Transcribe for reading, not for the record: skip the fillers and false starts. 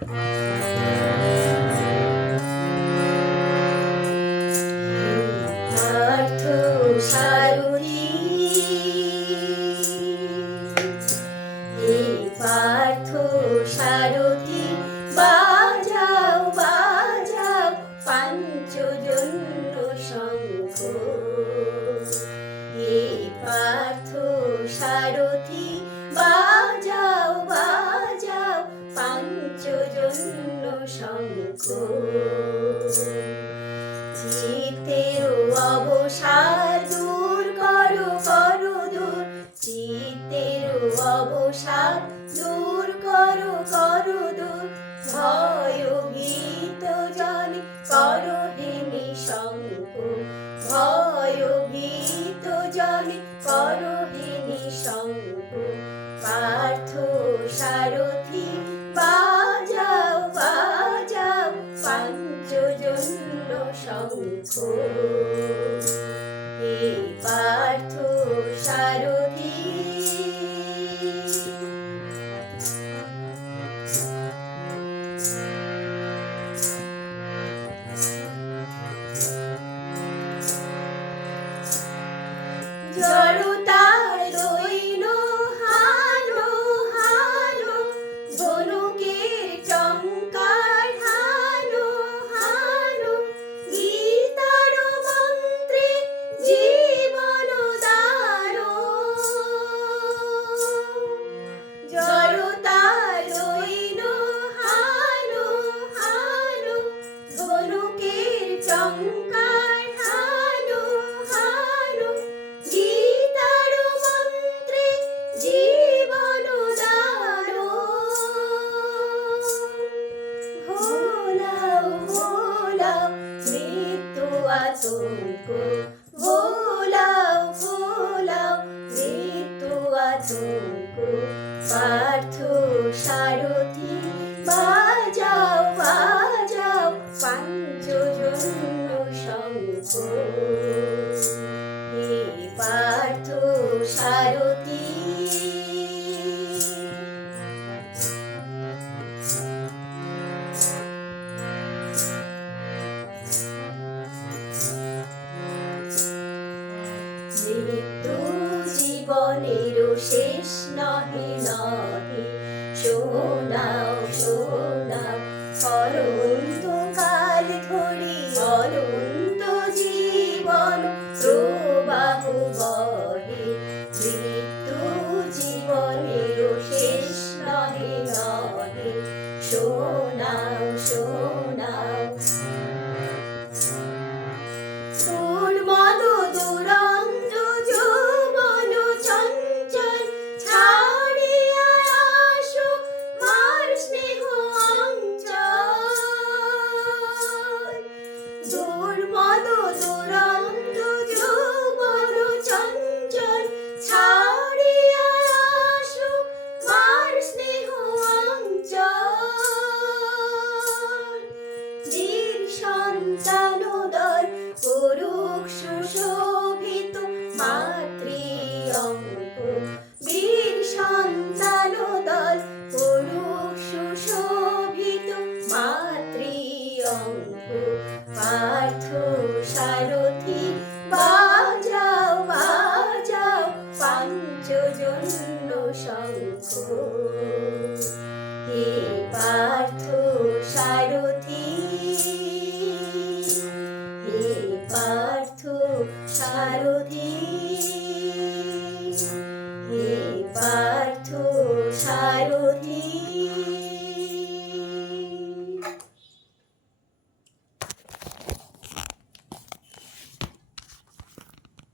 পার্থ সারথি, এই পার্থ সারথি, বাজাও বাজাও পাঞ্চজন্য শঙ্খ। এই পার্থ সারথি, বাজাও বাজাও পাঞ্চজন্য শঙ্খ। চিত্তের অবসাদ দূর করো করো দূর, চিত্তের অবসাদ দূর করো করো দূর। ভয় ভীত জনে করো হে নিঃশঙ্ক, ভয় ভীত জনে করো হে নিঃশঙ্ক। পার্থ সারথি, বাজাও বাজাও পাঞ্চজন্য শঙ্খ। এই পার্থ সারথি। জড়তার দৈন হানো হানো, ধনুকের টঙ্কার হানো হানো। গীতার মন্ত্রে জীবন দানো, জড়তার দৈন হানো হানো, ধনুকের টঙ্কার হানো হানো। গীতার মন্ত্রে জীবন দানো, ভোলাও ভোলাও মৃত্যু আতঙ্ক, ভোলাও ভোলাও মৃত্যু আতঙ্ক। পার্থ সারথি, বাজাও বাজাও পাঞ্চজন্য শঙ্খ। এই পার্থ সারথি। মৃত্যু জীবনের শেষ নহে নহে, শোনাও শোনাও অনন্তকাল ধরি অনন্ত জীবন প্রবাহ বহে। মৃত্যু জীবনের শেষ নহে নহে, শোনাও শোনাও।